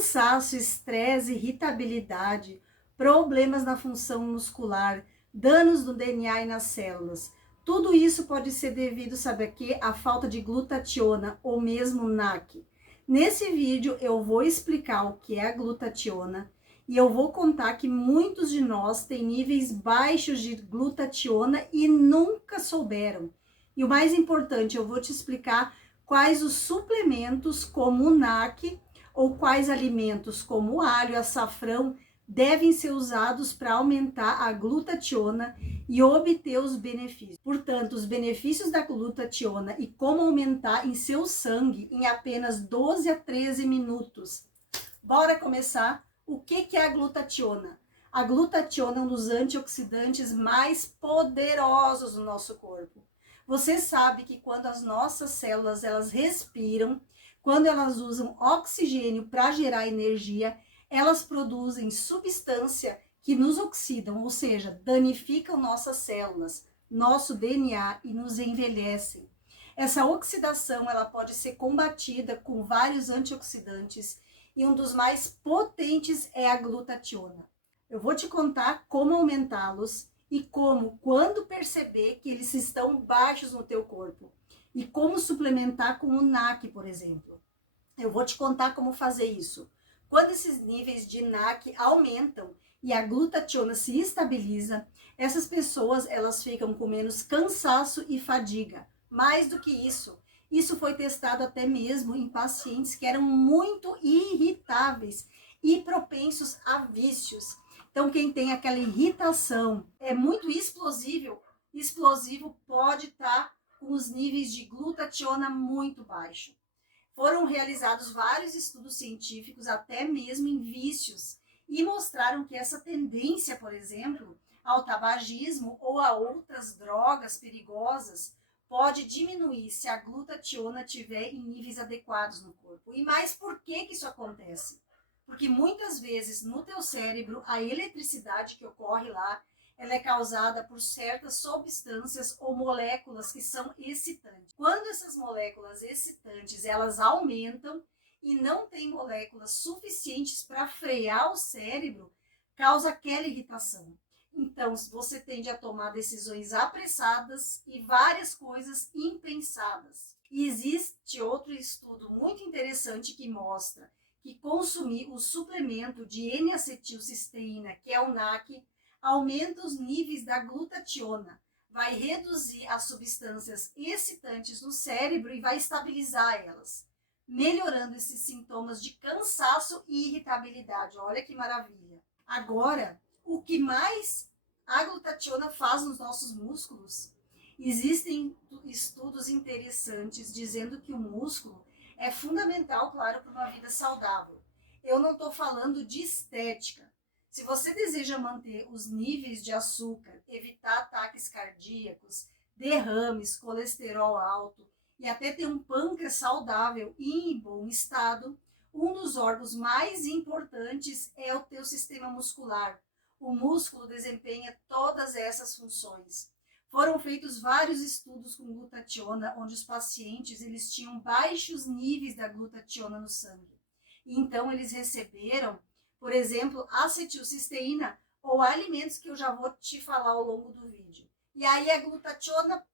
cansaço, estresse, irritabilidade, problemas na função muscular, danos no DNA e nas células. Tudo isso pode ser devido, sabe a quê? À falta de glutationa ou mesmo NAC. Nesse vídeo eu vou explicar o que é a glutationa e eu vou contar que muitos de nós têm níveis baixos de glutationa e nunca souberam. E o mais importante, eu vou te explicar quais os suplementos como o NAC ou quais alimentos como o alho, açafrão, devem ser usados para aumentar a glutationa e obter os benefícios. Portanto, os benefícios da glutationa e como aumentar em seu sangue em apenas 12 a 13 minutos. Bora começar? O que é a glutationa? A glutationa é um dos antioxidantes mais poderosos do nosso corpo. Você sabe que quando as nossas células elas respiram, quando elas usam oxigênio para gerar energia, elas produzem substância que nos oxidam, ou seja, danificam nossas células, nosso DNA e nos envelhecem. Essa oxidação ela pode ser combatida com vários antioxidantes e um dos mais potentes é a glutationa. Eu vou te contar como aumentá-los e como, quando perceber que eles estão baixos no teu corpo, e como suplementar com o NAC, por exemplo. Eu vou te contar como fazer isso. Quando esses níveis de NAC aumentam e a glutationa se estabiliza, essas pessoas elas ficam com menos cansaço e fadiga. Mais do que isso foi testado até mesmo em pacientes que eram muito irritáveis e propensos a vícios. Então, quem tem aquela irritação é muito explosivo pode estar com os níveis de glutationa muito baixo. Foram realizados vários estudos científicos, até mesmo em vícios, e mostraram que essa tendência, por exemplo, ao tabagismo ou a outras drogas perigosas, pode diminuir se a glutationa estiver em níveis adequados no corpo. E mais por que isso acontece? Porque muitas vezes no teu cérebro, a eletricidade que ocorre lá, ela é causada por certas substâncias ou moléculas que são excitantes. Quando essas moléculas excitantes, elas aumentam e não tem moléculas suficientes para frear o cérebro, causa aquela irritação. Então, você tende a tomar decisões apressadas e várias coisas impensadas. E existe outro estudo muito interessante que mostra que consumir o suplemento de N-acetilcisteína, que é o NAC, aumenta os níveis da glutationa, vai reduzir as substâncias excitantes no cérebro e vai estabilizar elas, melhorando esses sintomas de cansaço e irritabilidade. Olha que maravilha! Agora, o que mais a glutationa faz nos nossos músculos? Existem estudos interessantes dizendo que o músculo é fundamental, claro, para uma vida saudável. Eu não estou falando de estética. Se você deseja manter os níveis de açúcar, evitar ataques cardíacos, derrames, colesterol alto e até ter um pâncreas saudável e em bom estado, um dos órgãos mais importantes é o teu sistema muscular. O músculo desempenha todas essas funções. Foram feitos vários estudos com glutationa, onde os pacientes eles tinham baixos níveis da glutationa no sangue. E então eles receberam, por exemplo, acetilcisteína ou alimentos que eu já vou te falar ao longo do vídeo. E aí a glutationa,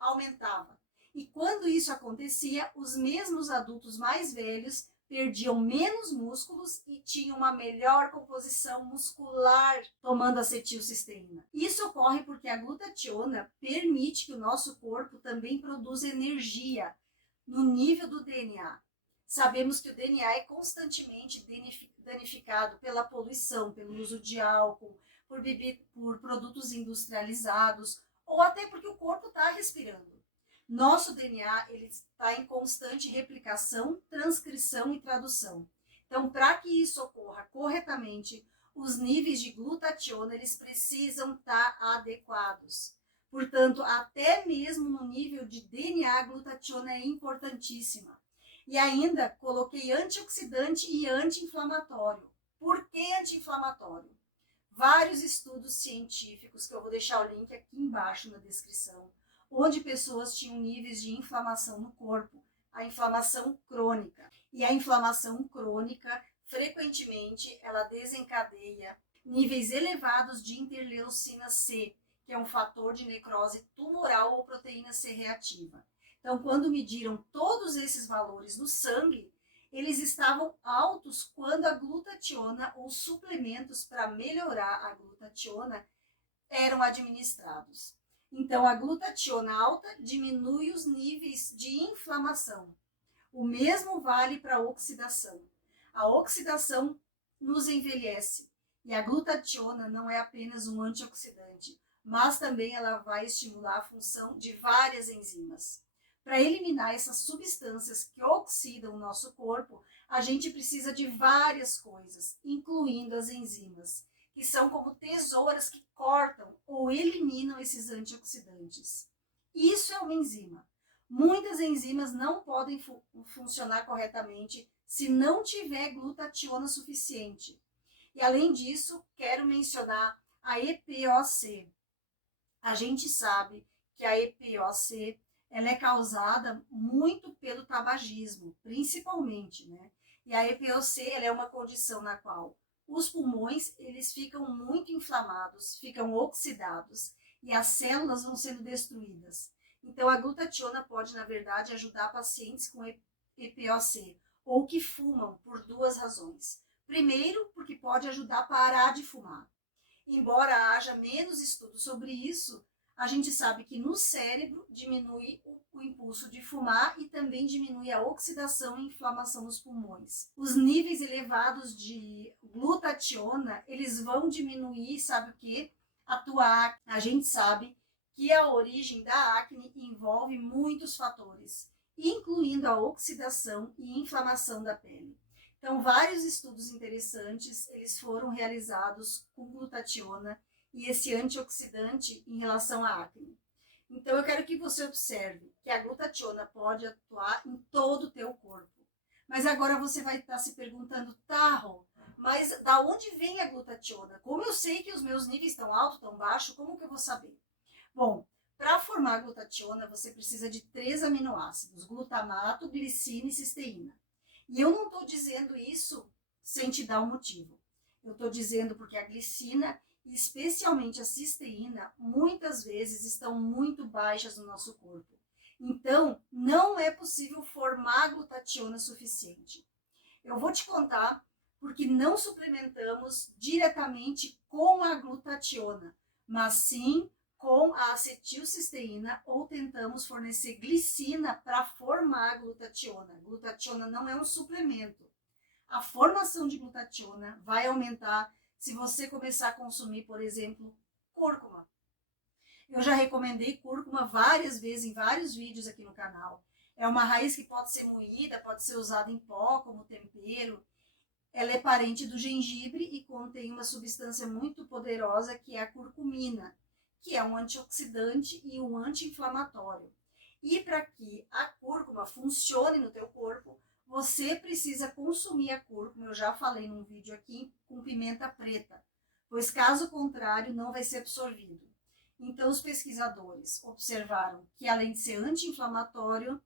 aumentava. E quando isso acontecia, os mesmos adultos mais velhos perdiam menos músculos e tinham uma melhor composição muscular tomando acetilcisteína. Isso ocorre porque a glutationa permite que o nosso corpo também produza energia no nível do DNA. Sabemos que o DNA é constantemente danificado pela poluição, pelo uso de álcool, por produtos industrializados ou até porque o corpo está respirando. Nosso DNA ele está em constante replicação, transcrição e tradução. Então, para que isso ocorra corretamente, os níveis de glutationa eles precisam estar adequados. Portanto, até mesmo no nível de DNA, a glutationa é importantíssima. E ainda coloquei antioxidante e anti-inflamatório. Por que anti-inflamatório? Vários estudos científicos, que eu vou deixar o link aqui embaixo na descrição, onde pessoas tinham níveis de inflamação no corpo, a inflamação crônica. E a inflamação crônica frequentemente ela desencadeia níveis elevados de interleucina C, que é um fator de necrose tumoral ou proteína C reativa. Então, quando mediram todos esses valores no sangue, eles estavam altos quando a glutationa ou suplementos para melhorar a glutationa eram administrados. Então, a glutationa alta diminui os níveis de inflamação. O mesmo vale para a oxidação. A oxidação nos envelhece e a glutationa não é apenas um antioxidante, mas também ela vai estimular a função de várias enzimas. Para eliminar essas substâncias que oxidam o nosso corpo, a gente precisa de várias coisas, incluindo as enzimas, que são como tesouras que cortam ou eliminam esses antioxidantes. Isso é uma enzima. Muitas enzimas não podem funcionar corretamente se não tiver glutationa suficiente. E além disso, quero mencionar a EPOC. A gente sabe que a EPOC ela é causada muito pelo tabagismo, principalmente, né? E a EPOC ela é uma condição na qual os pulmões eles ficam muito inflamados, ficam oxidados e as células vão sendo destruídas. Então, a glutationa pode, na verdade, ajudar pacientes com EPOC ou que fumam por duas razões. Primeiro, porque pode ajudar a parar de fumar. Embora haja menos estudos sobre isso, a gente sabe que no cérebro diminui o impulso de fumar e também diminui a oxidação e inflamação nos pulmões. Os níveis elevados de glutationa, eles vão diminuir, sabe o quê? A tua acne. A gente sabe que a origem da acne envolve muitos fatores, incluindo a oxidação e inflamação da pele. Então, vários estudos interessantes, eles foram realizados com glutationa e esse antioxidante em relação à acne. Então, eu quero que você observe que a glutationa pode atuar em todo o teu corpo. Mas agora você vai estar se perguntando, Rô, mas da onde vem a glutationa? Como eu sei que os meus níveis estão altos, estão baixos, como que eu vou saber? Bom, para formar a glutationa, você precisa de 3 aminoácidos, glutamato, glicina e cisteína. E eu não estou dizendo isso sem te dar um motivo. Eu estou dizendo porque a glicina e especialmente a cisteína, muitas vezes estão muito baixas no nosso corpo. Então, não é possível formar glutationa suficiente. Eu vou te contar porque não suplementamos diretamente com a glutationa, mas sim com a acetilcisteína ou tentamos fornecer glicina para formar a glutationa. Glutationa não é um suplemento. A formação de glutationa vai aumentar se você começar a consumir, por exemplo, cúrcuma. Eu já recomendei cúrcuma várias vezes em vários vídeos aqui no canal. É uma raiz que pode ser moída, pode ser usada em pó como tempero. Ela é parente do gengibre e contém uma substância muito poderosa que é a curcumina, que é um antioxidante e um anti-inflamatório. E para que a cúrcuma funcione no teu corpo, você precisa consumir a cúrcuma, eu já falei num vídeo aqui, com pimenta preta, pois caso contrário não vai ser absorvido. Então os pesquisadores observaram que além de ser anti-inflamatório,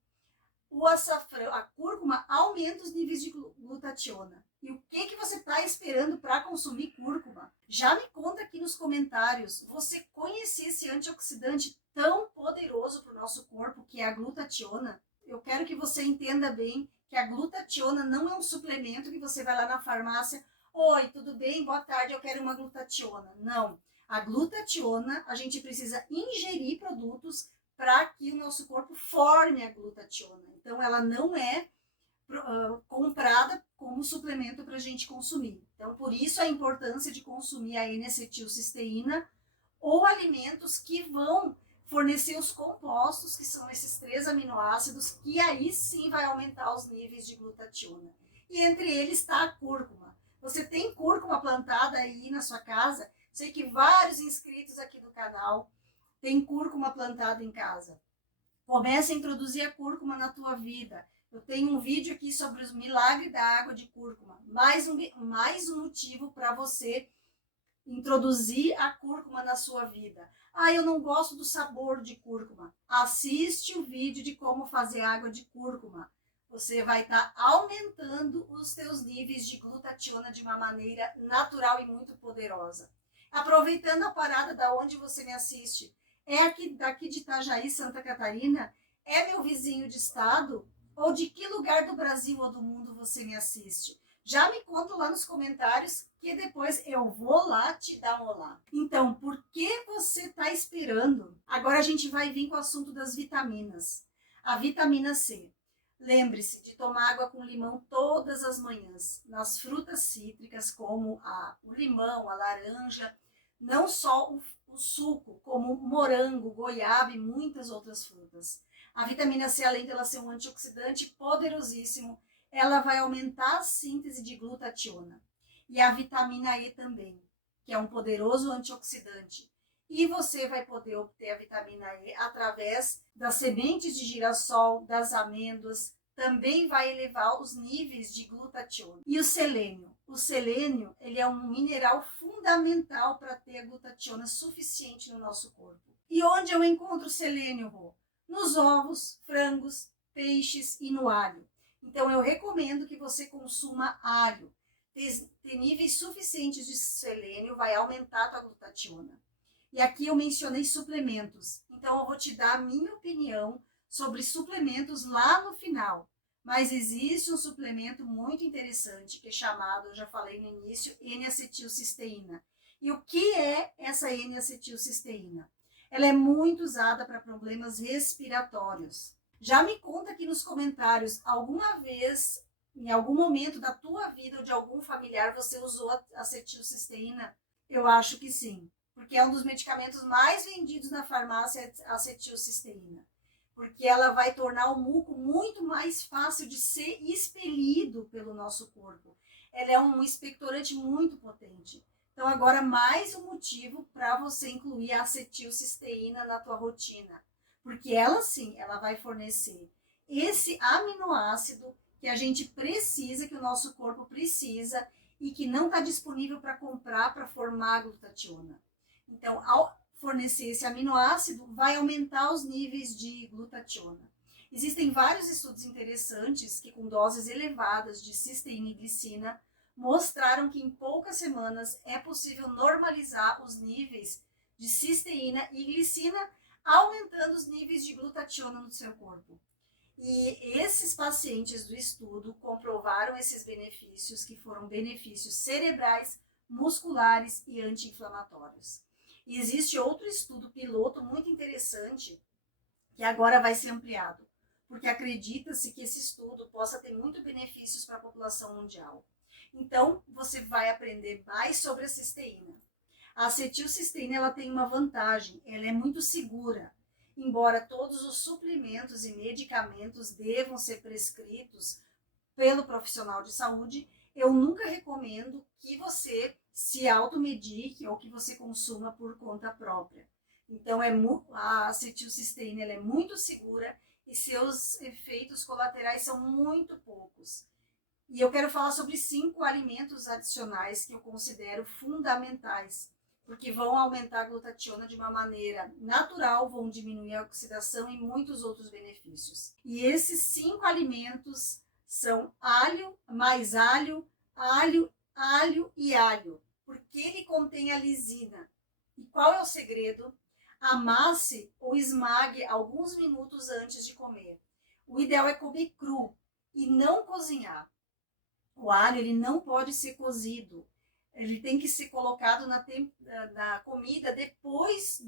o açafrão, a cúrcuma aumenta os níveis de glutationa. E o que você está esperando para consumir cúrcuma? Já me conta aqui nos comentários, você conhecia esse antioxidante tão poderoso para o nosso corpo, que é a glutationa? Eu quero que você entenda bem que a glutationa não é um suplemento que você vai lá na farmácia, oi, tudo bem? Boa tarde, eu quero uma glutationa. Não, a glutationa, a gente precisa ingerir produtos para que o nosso corpo forme a glutationa. Então, ela não é comprada como suplemento para a gente consumir. Então, por isso a importância de consumir a N-acetilcisteína ou alimentos que vão fornecer os compostos, que são esses 3 aminoácidos, que aí sim vai aumentar os níveis de glutationa. E entre eles está a cúrcuma. Você tem cúrcuma plantada aí na sua casa? Sei que vários inscritos aqui do canal têm cúrcuma plantada em casa. Comece a introduzir a cúrcuma na tua vida. Eu tenho um vídeo aqui sobre os milagres da água de cúrcuma. Mais um motivo para você introduzir a cúrcuma na sua vida. Ah, eu não gosto do sabor de cúrcuma. Assiste o vídeo de como fazer água de cúrcuma. você vai estar aumentando os teus níveis de glutationa de uma maneira natural e muito poderosa. Aproveitando a parada da onde você me assiste, é aqui daqui de Itajaí, Santa Catarina? É meu vizinho de estado? Ou de que lugar do Brasil ou do mundo você me assiste? Já me conta lá nos comentários que depois eu vou lá te dar um olá. Então, por que você está esperando? Agora a gente vai vir com o assunto das vitaminas. A vitamina C. Lembre-se de tomar água com limão todas as manhãs, nas frutas cítricas como o limão, a laranja, não só o suco, como morango, goiaba e muitas outras frutas. A vitamina C, além de ela ser um antioxidante poderosíssimo, ela vai aumentar a síntese de glutationa. E a vitamina E também, que é um poderoso antioxidante. E você vai poder obter a vitamina E através das sementes de girassol, das amêndoas, também vai elevar os níveis de glutationa. E o selênio? O selênio, ele é um mineral fundamental para ter a glutationa suficiente no nosso corpo. E onde eu encontro o selênio, Rô? Nos ovos, frangos, peixes e no alho. Então eu recomendo que você consuma alho. Ter níveis suficientes de selênio vai aumentar a tua glutationa. E aqui eu mencionei suplementos, então eu vou te dar a minha opinião sobre suplementos lá no final. Mas existe um suplemento muito interessante que é chamado, eu já falei no início, N-acetilcisteína. E o que é essa N-acetilcisteína? Ela é muito usada para problemas respiratórios. Já me conta aqui nos comentários, alguma vez, em algum momento da tua vida ou de algum familiar, você usou a acetilcisteína? Eu acho que sim. Porque é um dos medicamentos mais vendidos na farmácia, a acetilcisteína. Porque ela vai tornar o muco muito mais fácil de ser expelido pelo nosso corpo. Ela é um expectorante muito potente. Então, agora, mais um motivo para você incluir a acetilcisteína na tua rotina. Porque ela, sim, ela vai fornecer esse aminoácido que a gente precisa, que o nosso corpo precisa e que não está disponível para comprar para formar a glutationa. Então, ao fornecer esse aminoácido, vai aumentar os níveis de glutationa. Existem vários estudos interessantes que, com doses elevadas de cisteína e glicina, mostraram que em poucas semanas é possível normalizar os níveis de cisteína e glicina, aumentando os níveis de glutationa no seu corpo. E esses pacientes do estudo comprovaram esses benefícios, que foram benefícios cerebrais, musculares e anti-inflamatórios. E existe outro estudo piloto muito interessante que agora vai ser ampliado, porque acredita-se que esse estudo possa ter muitos benefícios para a população mundial. Então, você vai aprender mais sobre a cisteína. A acetilcisteína ela tem uma vantagem, ela é muito segura. Embora todos os suplementos e medicamentos devam ser prescritos pelo profissional de saúde, eu nunca recomendo que você se automedique ou que você consuma por conta própria. Então, a acetilcisteína ela é muito segura e seus efeitos colaterais são muito poucos. E eu quero falar sobre 5 alimentos adicionais que eu considero fundamentais, porque vão aumentar a glutationa de uma maneira natural, vão diminuir a oxidação e muitos outros benefícios. E esses 5 alimentos são alho, mais alho, alho, alho e alho, porque ele contém a lisina. E qual é o segredo? Amasse ou esmague alguns minutos antes de comer. O ideal é comer cru e não cozinhar. O alho ele não pode ser cozido. Ele tem que ser colocado na comida depois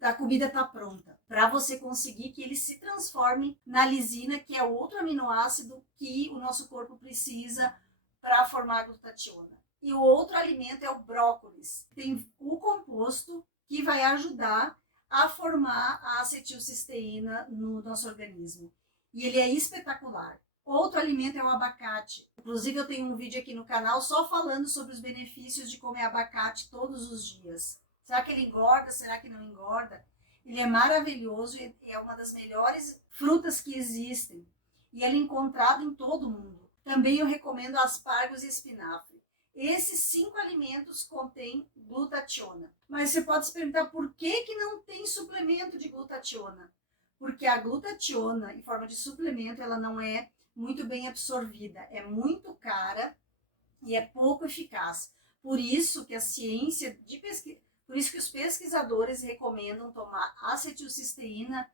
da comida estar pronta, para você conseguir que ele se transforme na lisina, que é outro aminoácido que o nosso corpo precisa para formar a glutationa. E o outro alimento é o brócolis. Tem o composto que vai ajudar a formar a acetilcisteína no nosso organismo. E ele é espetacular. Outro alimento é o abacate. Inclusive, eu tenho um vídeo aqui no canal só falando sobre os benefícios de comer abacate todos os dias. Será que ele engorda? Será que não engorda? Ele é maravilhoso e é uma das melhores frutas que existem. E ele é encontrado em todo mundo. Também eu recomendo aspargos e espinafre. Esses 5 alimentos contêm glutationa. Mas você pode se perguntar por que não tem suplemento de glutationa? porque a glutationa, em forma de suplemento, ela não é muito bem absorvida, é muito cara e é pouco eficaz. Por isso que a ciência de pesquisa, por isso que os pesquisadores recomendam tomar acetilcisteína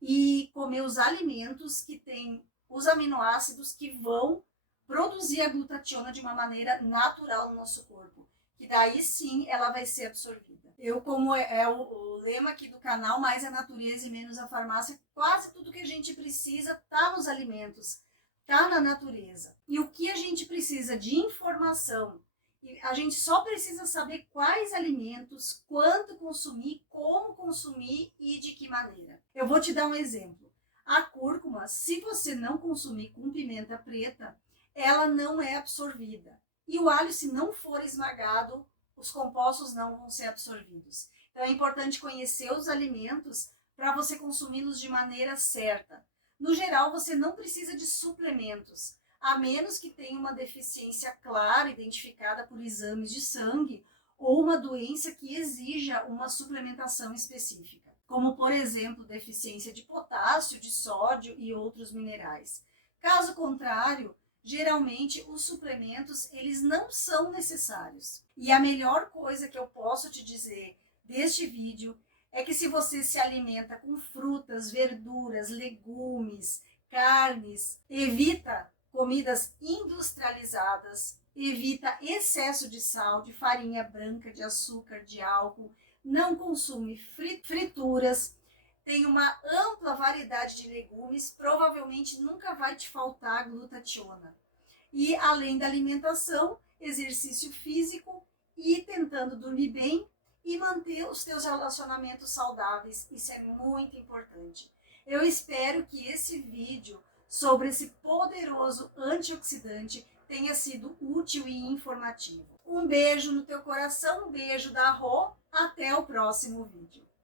e comer os alimentos que têm os aminoácidos que vão produzir a glutationa de uma maneira natural no nosso corpo, que daí sim ela vai ser absorvida. Eu, como é o lema aqui do canal, mais a natureza e menos a farmácia, quase tudo que a gente precisa está nos alimentos, está na natureza. E o que a gente precisa de informação, a gente só precisa saber quais alimentos, quanto consumir, como consumir e de que maneira. Eu vou te dar um exemplo. A cúrcuma, se você não consumir com pimenta preta, ela não é absorvida. E o alho, se não for esmagado, os compostos não vão ser absorvidos. Então é importante conhecer os alimentos para você consumi-los de maneira certa. No geral, você não precisa de suplementos, a menos que tenha uma deficiência clara, identificada por exames de sangue, ou uma doença que exija uma suplementação específica, como, por exemplo, deficiência de potássio, de sódio e outros minerais. Caso contrário, geralmente os suplementos eles não são necessários. E a melhor coisa que eu posso te dizer deste vídeo é que se você se alimenta com frutas, verduras, legumes, carnes, evita comidas industrializadas, evita excesso de sal, de farinha branca, de açúcar, de álcool, não consome frituras, tem uma ampla variedade de legumes, provavelmente nunca vai te faltar glutationa. E além da alimentação, exercício físico e tentando dormir bem e manter os teus relacionamentos saudáveis, isso é muito importante. Eu espero que esse vídeo sobre esse poderoso antioxidante tenha sido útil e informativo. Um beijo no teu coração, um beijo da Rô, até o próximo vídeo.